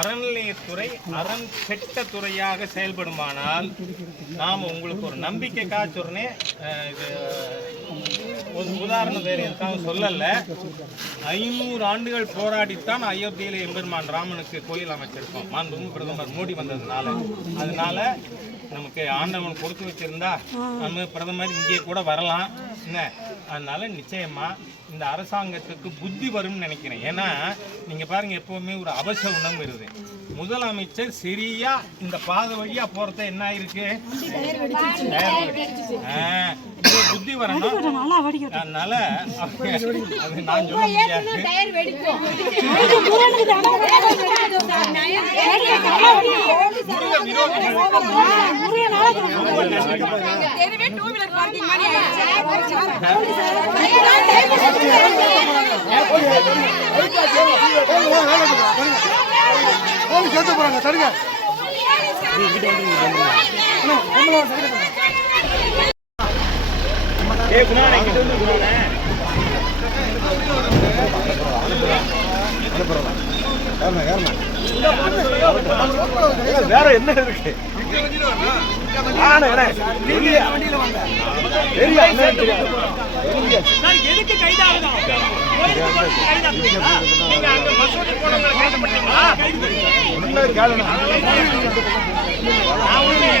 அறநிலையத்துறை அரண் செட்ட துறையாக செயல்படுமானால் நாம் உங்களுக்கு ஒரு நம்பிக்கைக்காக சொன்னேன். இது ஒரு உதாரணம் வேறு எதுக்காக சொல்லல. 500 ஆண்டுகள் போராடித்தான் அயோத்தியில எம்பெருமான் ராமனுக்கு கோயில் அமைச்சிருக்கோம். மாண்புமிகு பிரதமர் மோடி வந்ததுனால. அதனால நமக்கு ஆண்டவன் கொடுத்து வச்சிருந்தா நம்ம பிரதமர் இங்கே கூட வரலாம் என்ன. அதனால நிச்சயமா இந்த அரசாங்கத்துக்கு புத்தி வரும்னு நினைக்கிறேன். ஏன்னா நீங்க பாருங்க, எப்பவுமே ஒரு அபசகுணம் வருது. முதலமைச்சர் சரியா இந்த பாதை வழியா போறத என்ன ஆயிருக்கு, புத்தி வரணும். அதனால அது நான் சொல்ல வேற என்ன இருக்கு? எதுக்கு கைதாகணும்?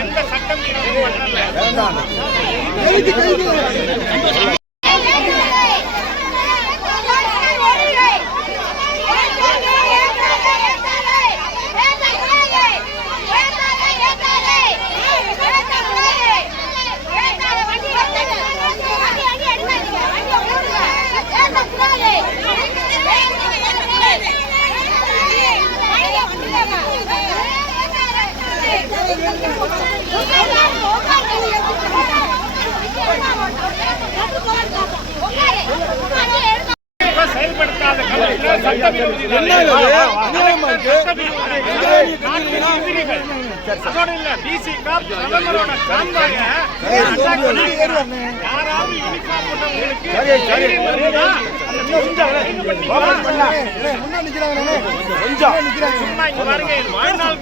எந்த சட்டம் செயல்படுத்தாத அதோட இல்ல பிசிகா பிரதமரோட கான்வாய யாராவது யூனிஃபார்ம் போட்டவங்களுக்கு சும்மா இங்க பாருங்க, வாழ்நாள்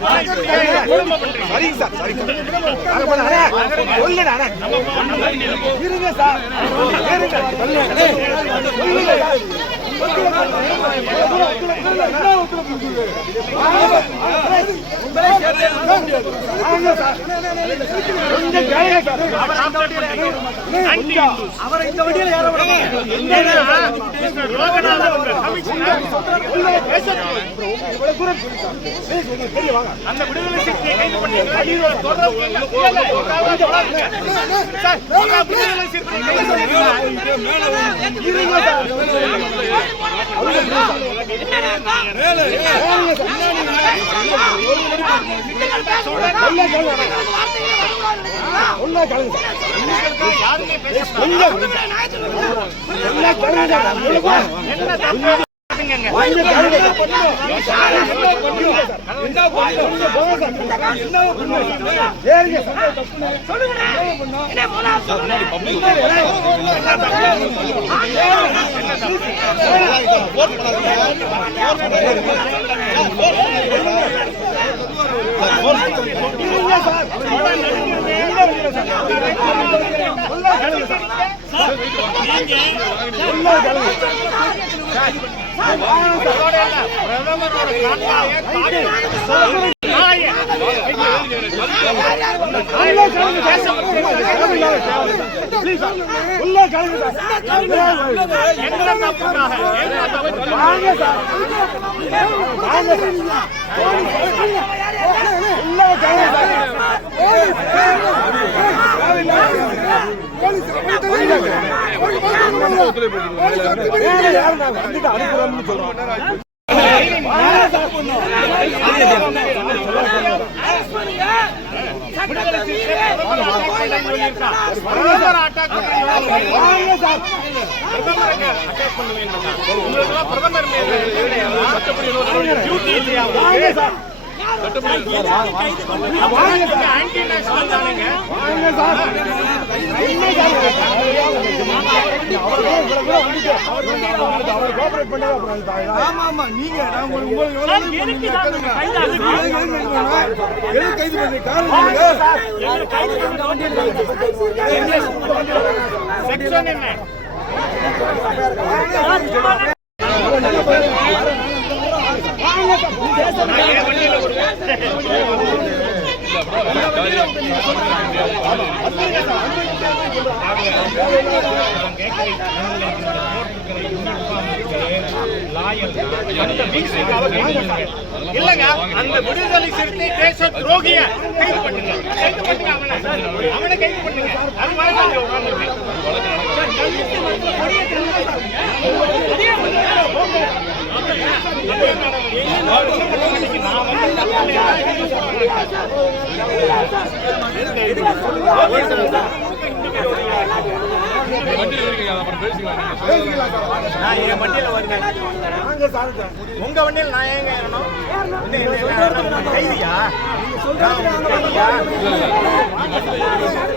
அவரை இந்த வண்டியில ஏற அந்த விடுதலை சிறுத்தையை கைது பண்ணி விடுதலை பிரதமர் ஆன்டி நேஷனல் தானுங்க. செக்ஷன் என்ன? இல்லங்க, அந்த விடுதலை சிறுத்தை தேச துரோகிய கைது பண்ணுங்க, அவனை கைது பண்ணுங்க. அது மாதிரி என் வண்டியில வருங்க. உங்க வண்டியில் நான் ஏங்க ஏறணும்? கைதியா?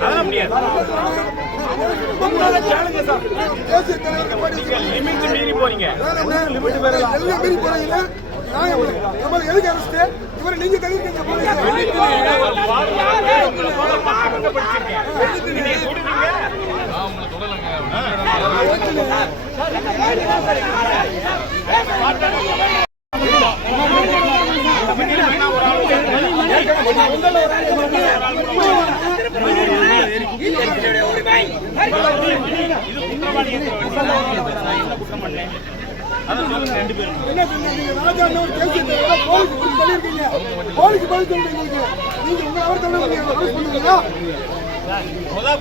அதெல்லாம் முடியாது. லிமிட் மீறி போறீங்க.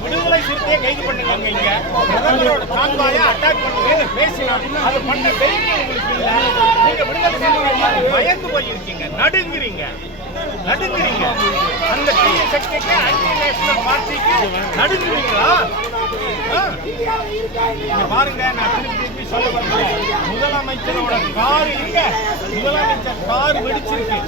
விடுதலை சிறுத்தையை கைது பண்ணுங்க. இங்க பிரதமரோட கான்வாயை அட்டாக் பண்ணுங்க பேசினா அது பண்ண தைரியம் உங்களுக்கு இல்ல. நீங்க விடுதலை சிறுத்தை பயந்து போயிருக்கீங்க, நடுங்குறீங்க. அந்த டிவி சக்திக்கு ஆன்டி நேஷனல் பார்ட்டிக்கு நடுங்குறீங்களா? நீங்க பாருங்க, நான் திருப்பி சொல்ல வரேன். முதலமைச்சரோட கார் இங்க, முதலமைச்சர் கார் வெடிச்சிருக்கு.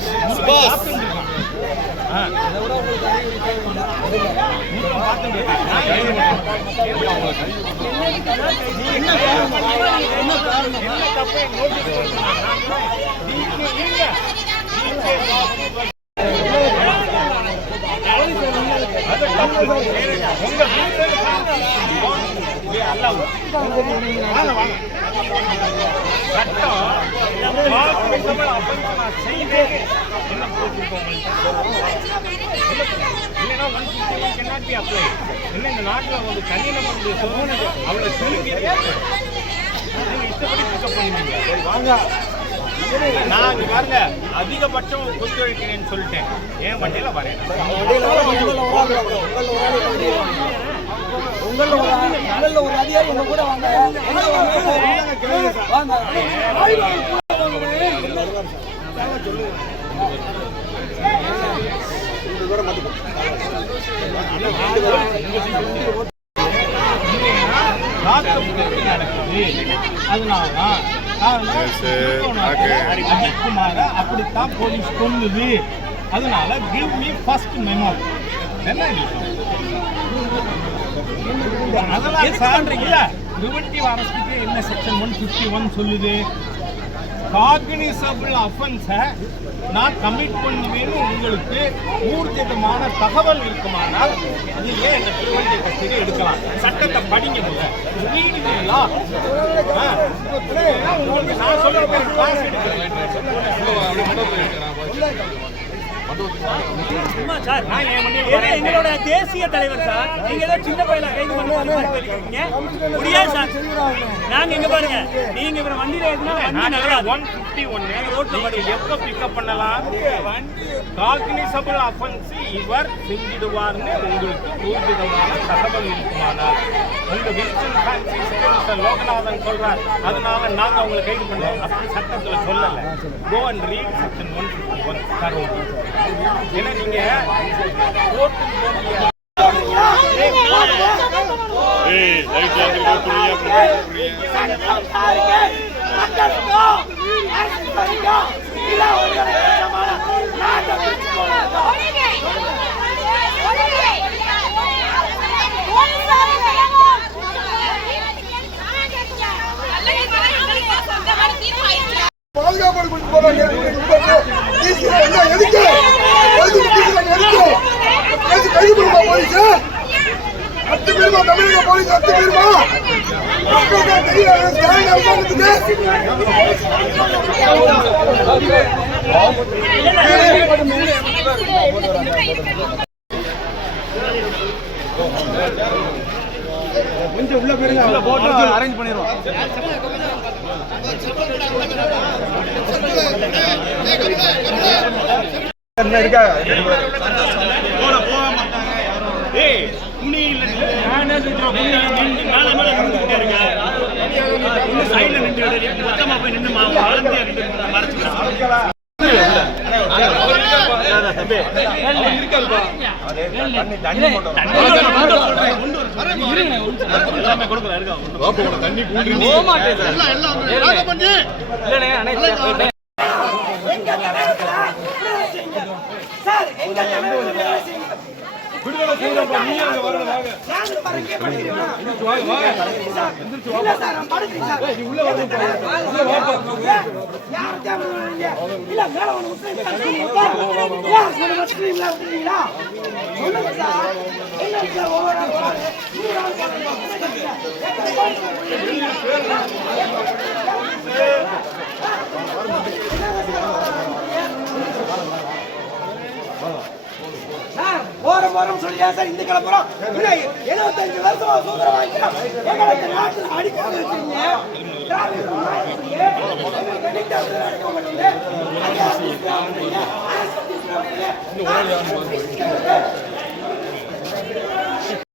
இந்த நாட்டில் வந்து தனிநபருடைய சொத்து அவ்வளவு சுருங்கி இஷ்டப்படி பிக்கப் பண்ணுவீங்க. நான் பாருங்க, அதிகபட்சம் ஒத்துழைக்கிறேன்னு சொல்லிட்டேன். என் வண்டியில வரேன். உங்கள ஒரு அதிகாரி உங்க கூட வாங்க. அதனாலதான் அஜித்குமார அப்படித்தான் போலீஸ் கொண்டுது. அதனால கிவ் மீ ஃபர்ஸ்ட் மெமோ. என்ன அதெல்லாம் சான்றீங்களா? ப்ரிவென்டிவ் அரெஸ்ட்டுக்கு என்ன செக்ஷன் 151 சொல்லுது? காக்னிசபிள் அஃபென்ஸை நான் கமிட் பண்ணுவேன்னு உங்களுக்கு ஊர்ஜிதமான தகவல் இருக்குமானால் நீங்க இந்த ப்ரிவென்டிவ் கஸ்டடி எடுக்கலாம். சட்டத்தை படிங்க முதல்ல. ரீடுங்களா? உங்களுக்கு நான் சொல்ல கிளாஸ் எடுக்கிறேன். எங்களோட தேசிய தலைவர் சார், நீங்க ஏதோ சின்ன பையல கைது பண்ணீங்க முடியாது சார். நாங்க இங்க பாருங்க, நீங்க இவர வண்டியில ஏறினா வண்டி நகராது. 151 ரோட்ல பாரு எப்ப பிக்கப் பண்ணலாம்? காக்னிசபிள் அஃபென்ஸ் இவர் செஞ்சிடுவார்னு உங்களுக்கு ஊர்ஜிதமான தகவல் இருக்குமானால் உங்க வில்சன் பிரான்சிஸ் லோகநாதன் சொல்றார், அதனால நாங்க அவங்களை கைது பண்ணோம் அப்படி சட்டத்துல சொல்லல. கோ அண்ட் ரீட் செக்ஷன் 151 தரோம். ஏன்னா நீங்க கோர்ட்டுக்கு போறீங்க. மக்களுக்கு போலீஸ் 10 பேருமா தமிழக போலீஸ் 10 பேருமா கொஞ்சம் உள்ள போயிருங்க உள்ள போட்டு அரேஞ்ச் பண்ணிடுவோம் என்ன இருக்கா போக மாட்டாங்க யாரும் ஏய் முனியில நானே சொல்றேன் முனியில மேல மேல நின்னுட்டே இருக்க இன்னும் சைடுல நின்னு மொத்தமா போய் நின்னு வளர்ந்து மறைச்சுக்கலாம் தம்பி இருக்காதுப்பா தண்ணி எல்லாமே கொடுக்கல இருக்கா தண்ணி போக மாட்டேன் சார் விடுதலை செய்யறப்ப நீ அங்க வரணும் வாங்க இல்ல சார் நான் படுக்கிறேன் சார் நீ உள்ள வரணும் உள்ள வாப்பா யார் தேவறீங்க இல்ல மேல வந்து முஸ்லிம் யார் முஸ்லிம்ல இருக்கீங்களா சொல்லுங்க சார் என்ன சார் ஓவரா போறோம் சொல்லியா சார் இந்த கிளம்புறோம் 75 வருஷமா சுதந்திரம் வாங்கிட்டோம் எங்களுக்கு நாட்டில் அடிக்காம இருக்கீங்க